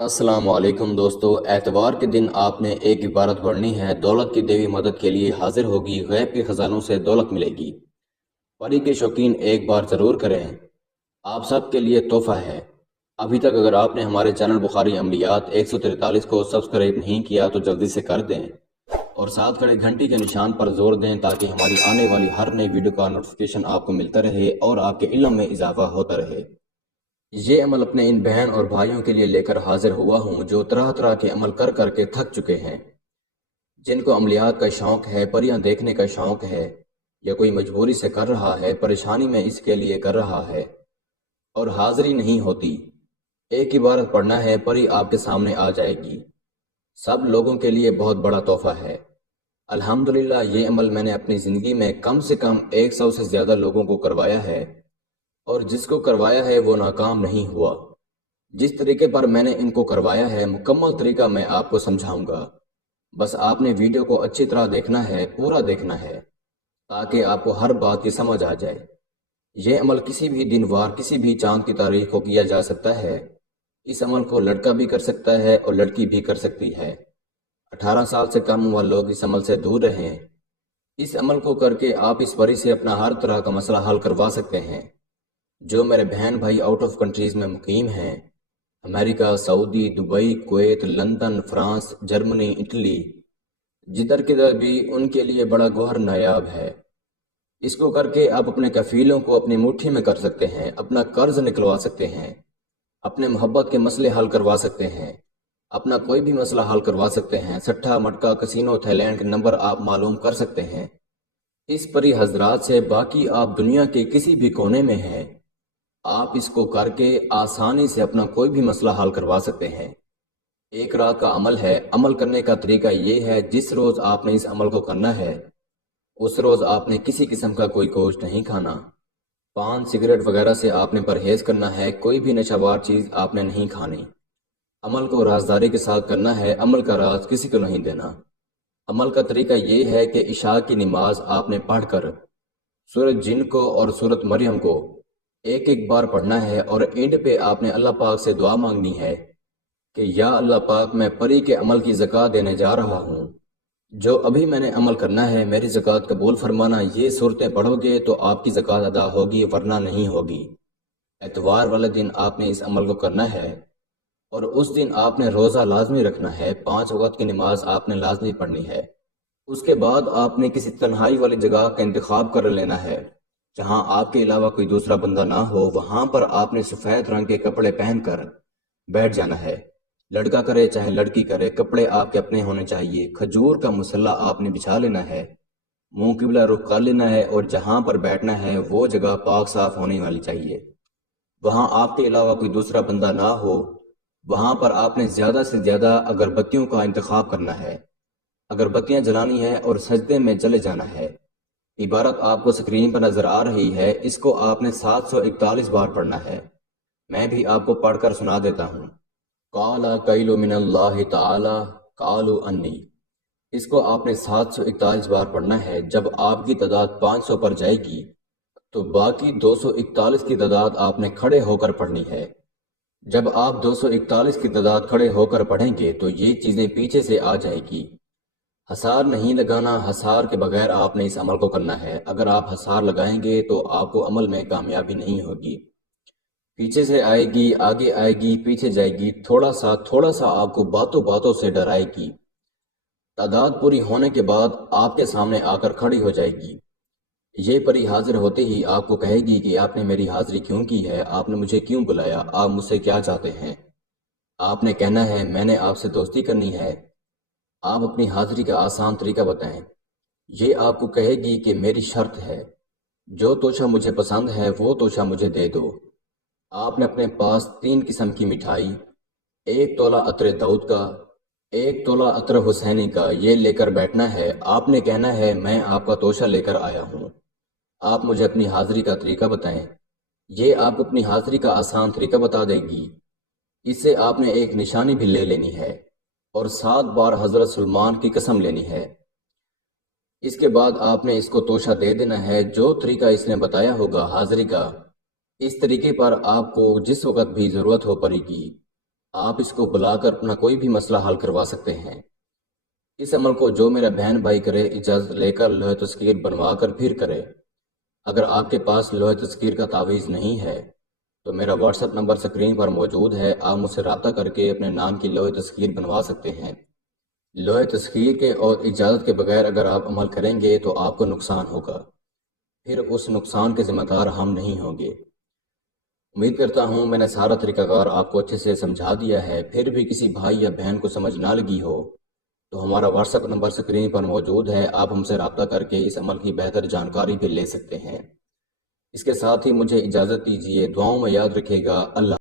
السلام علیکم دوستو، اتوار کے دن آپ نے ایک عبارت پڑھنی ہے۔ دولت کی دیوی مدد کے لیے حاضر ہوگی، غیب کے خزانوں سے دولت ملے گی۔ پری کے شوقین ایک بار ضرور کریں، آپ سب کے لیے تحفہ ہے۔ ابھی تک اگر آپ نے ہمارے چینل بخاری عملیات 143 کو سبسکرائب نہیں کیا تو جلدی سے کر دیں اور ساتھ کھڑے گھنٹی کے نشان پر زور دیں تاکہ ہماری آنے والی ہر نئی ویڈیو کا نوٹیفیکیشن آپ کو ملتا رہے اور آپ کے علم میں اضافہ ہوتا رہے۔ یہ عمل اپنے ان بہن اور بھائیوں کے لیے لے کر حاضر ہوا ہوں جو طرح طرح کے عمل کر کر کے تھک چکے ہیں، جن کو عملیات کا شوق ہے، پریاں دیکھنے کا شوق ہے، یا کوئی مجبوری سے کر رہا ہے، پریشانی میں اس کے لیے کر رہا ہے اور حاضری نہیں ہوتی۔ ایک عبارت پڑھنا ہے، پری آپ کے سامنے آ جائے گی۔ سب لوگوں کے لیے بہت بڑا تحفہ ہے۔ الحمدللہ یہ عمل میں نے اپنی زندگی میں کم سے کم 100 سے زیادہ لوگوں کو کروایا ہے، اور جس کو کروایا ہے وہ ناکام نہیں ہوا۔ جس طریقے پر میں نے ان کو کروایا ہے، مکمل طریقہ میں آپ کو سمجھاؤں گا۔ بس آپ نے ویڈیو کو اچھی طرح دیکھنا ہے، پورا دیکھنا ہے، تاکہ آپ کو ہر بات کی سمجھ آ جائے۔ یہ عمل کسی بھی دن وار، کسی بھی چاند کی تاریخ کو کیا جا سکتا ہے۔ اس عمل کو لڑکا بھی کر سکتا ہے اور لڑکی بھی کر سکتی ہے۔ 18 سال سے کم عمر لوگ اس عمل سے دور رہیں۔ اس عمل کو کر کے آپ اس پری سے اپنا ہر طرح کا مسئلہ حل کروا سکتے ہیں۔ جو میرے بہن بھائی آؤٹ آف کنٹریز میں مقیم ہیں، امریکہ، Saudi, Dubai, Kuwait, London, France, Germany, Italy, جدھر کدھر بھی، ان کے لیے بڑا گوہر نایاب ہے۔ اس کو کر کے آپ اپنے کفیلوں کو اپنی مٹھی میں کر سکتے ہیں، اپنا قرض نکلوا سکتے ہیں، اپنے محبت کے مسئلے حل کروا سکتے ہیں، اپنا کوئی بھی مسئلہ حل کروا سکتے ہیں۔ سٹھا مٹکا کسینو تھائی لینڈ کے نمبر آپ معلوم کر سکتے ہیں۔ اس پری حضرات سے باقی آپ دنیا کے کسی بھی کونے میں ہیں، آپ اس کو کر کے آسانی سے اپنا کوئی بھی مسئلہ حل کروا سکتے ہیں۔ ایک رات کا عمل ہے۔ عمل کرنے کا طریقہ یہ ہے، جس روز آپ نے اس عمل کو کرنا ہے اس روز آپ نے کسی قسم کا کوئی گوشت نہیں کھانا، پان سگریٹ وغیرہ سے آپ نے پرہیز کرنا ہے، کوئی بھی نشہ بار چیز آپ نے نہیں کھانی۔ عمل کو رازداری کے ساتھ کرنا ہے، عمل کا راز کسی کو نہیں دینا۔ عمل کا طریقہ یہ ہے کہ عشاء کی نماز آپ نے پڑھ کر سورۃ جن کو اور سورۃ مریم کو ایک ایک بار پڑھنا ہے، اور اینڈ پہ آپ نے اللہ پاک سے دعا مانگنی ہے کہ یا اللہ پاک، میں پری کے عمل کی زکوٰۃ دینے جا رہا ہوں، جو ابھی میں نے عمل کرنا ہے میری زکوٰۃ قبول فرمانا۔ یہ صورتیں پڑھو گے تو آپ کی زکوٰۃ ادا ہوگی، ورنہ نہیں ہوگی۔ اتوار والے دن آپ نے اس عمل کو کرنا ہے، اور اس دن آپ نے روزہ لازمی رکھنا ہے، 5 وقت کی نماز آپ نے لازمی پڑھنی ہے۔ اس کے بعد آپ نے کسی تنہائی والی جگہ کا انتخاب کر لینا ہے جہاں آپ کے علاوہ کوئی دوسرا بندہ نہ ہو۔ وہاں پر آپ نے سفید رنگ کے کپڑے پہن کر بیٹھ جانا ہے، لڑکا کرے چاہے لڑکی کرے، کپڑے آپ کے اپنے ہونے چاہیے۔ کھجور کا مسلح آپ نے بچھا لینا ہے، منہ قبلہ رخ کر لینا ہے، اور جہاں پر بیٹھنا ہے وہ جگہ پاک صاف ہونے والی چاہیے۔ وہاں آپ کے علاوہ کوئی دوسرا بندہ نہ ہو۔ وہاں پر آپ نے زیادہ سے زیادہ اگربتیوں کا انتخاب کرنا ہے، اگربتیاں جلانی ہے اور سجدے میں چلے جانا ہے۔ عبارت آپ کو سکرین پر نظر آ رہی ہے، اس کو آپ نے 741 بار پڑھنا ہے۔ میں بھی آپ کو پڑھ کر سنا دیتا ہوں۔ قال قیل من اللہ تعالی قالوا انی، اس کو آپ نے 741 بار پڑھنا ہے۔ جب آپ کی تعداد 500 پر جائے گی تو باقی 241 کی تعداد آپ نے کھڑے ہو کر پڑھنی ہے۔ جب آپ 241 کی تعداد کھڑے ہو کر پڑھیں گے تو یہ چیزیں پیچھے سے آ جائے گی۔ حصار نہیں لگانا، حصار کے بغیر آپ نے اس عمل کو کرنا ہے۔ اگر آپ حصار لگائیں گے تو آپ کو عمل میں کامیابی نہیں ہوگی۔ پیچھے سے آئے گی، آگے آئے گی، پیچھے جائے گی، تھوڑا سا آپ کو باتوں باتوں سے ڈرائے گی۔ تعداد پوری ہونے کے بعد آپ کے سامنے آ کر کھڑی ہو جائے گی۔ یہ پری حاضر ہوتے ہی آپ کو کہے گی کہ آپ نے میری حاضری کیوں کی ہے، آپ نے مجھے کیوں بلایا، آپ مجھ سے کیا چاہتے ہیں۔ آپ نے کہنا ہے میں نے آپ سے دوستی کرنی ہے۔ آپ اپنی حاضری کا آسان طریقہ بتائیں۔ یہ آپ کو کہے گی کہ میری شرط ہے، جو توشہ مجھے پسند ہے وہ توشہ مجھے دے دو۔ آپ نے اپنے پاس 3 قسم کی مٹھائی، 1 تولہ عطر داؤد کا، 1 تولہ عطر حسینی کا، یہ لے کر بیٹھنا ہے۔ آپ نے کہنا ہے میں آپ کا توشہ لے کر آیا ہوں، آپ مجھے اپنی حاضری کا طریقہ بتائیں۔ یہ آپ کو اپنی حاضری کا آسان طریقہ بتا دے گی۔ اس سے آپ نے ایک نشانی بھی لے لینی ہے اور 7 بار حضرت سلمان کی قسم لینی ہے۔ اس کے بعد آپ نے اس کو توشہ دے دینا ہے۔ جو طریقہ اس نے بتایا ہوگا حاضری کا، اس طریقے پر آپ کو جس وقت بھی ضرورت ہو پڑے گی، آپ اس کو بلا کر اپنا کوئی بھی مسئلہ حل کروا سکتے ہیں۔ اس عمل کو جو میرا بہن بھائی کرے، اجازت لے کر لوح تذکیر بنوا کر پھر کرے۔ اگر آپ کے پاس لوح تذکیر کا تعویذ نہیں ہے تو میرا واٹس ایپ نمبر سکرین پر موجود ہے، آپ مجھ سے رابطہ کر کے اپنے نام کی لوح تذکیر بنوا سکتے ہیں۔ لوح تذکیر کے اور اجازت کے بغیر اگر آپ عمل کریں گے تو آپ کو نقصان ہوگا، پھر اس نقصان کے ذمہ دار ہم نہیں ہوں گے۔ امید کرتا ہوں میں نے سارا طریقہ کار آپ کو اچھے سے سمجھا دیا ہے۔ پھر بھی کسی بھائی یا بہن کو سمجھ نہ لگی ہو تو ہمارا واٹس ایپ نمبر سکرین پر موجود ہے، آپ ہم سے رابطہ کر کے اس عمل کی بہتر جانکاری بھی لے سکتے ہیں۔ اس کے ساتھ ہی مجھے اجازت دیجیے، دعاؤں میں یاد رکھیے گا۔ اللہ